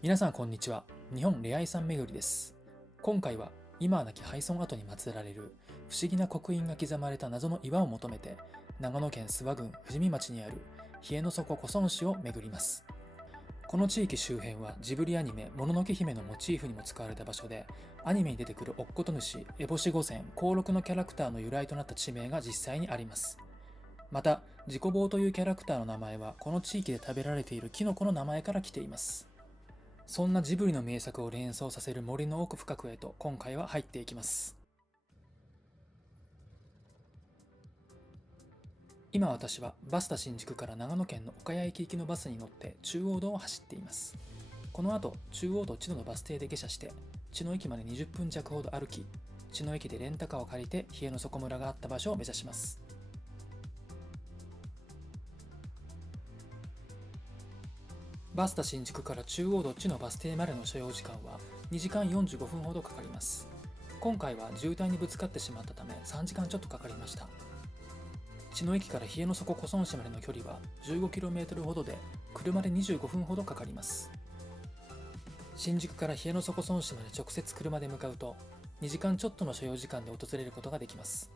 皆さんこんにちは。日本レア遺産巡りです。今回は今はなき廃村跡に祀られる不思議な刻印が刻まれた謎の岩を求めて長野県諏訪郡富士見町にある冷えの底古村市を巡ります。この地域周辺はジブリアニメもののけ姫のモチーフにも使われた場所で、アニメに出てくる乙事主、烏帽子御前、幸禄のキャラクターの由来となった地名が実際にあります。また、自己坊というキャラクターの名前はこの地域で食べられているキノコの名前から来ています。そんなジブリの名作を連想させる森の奥深くへと今回は入っていきます。今私はバスタ新宿から長野県の岡谷駅行きのバスに乗って中央道を走っています。この後、中央道千野のバス停で下車して、千野駅まで20分弱ほど歩き、千野駅でレンタカーを借りて冷えの底村があった場所を目指します。バスタ新宿から中央道千野バス停までの所要時間は2時間45分ほどかかります。今回は渋滞にぶつかってしまったため3時間ちょっとかかりました。茅野駅から冷えの底古村市までの距離は 15km ほどで車で25分ほどかかります。新宿から冷えの底村市まで直接車で向かうと2時間ちょっとの所要時間で訪れることができます。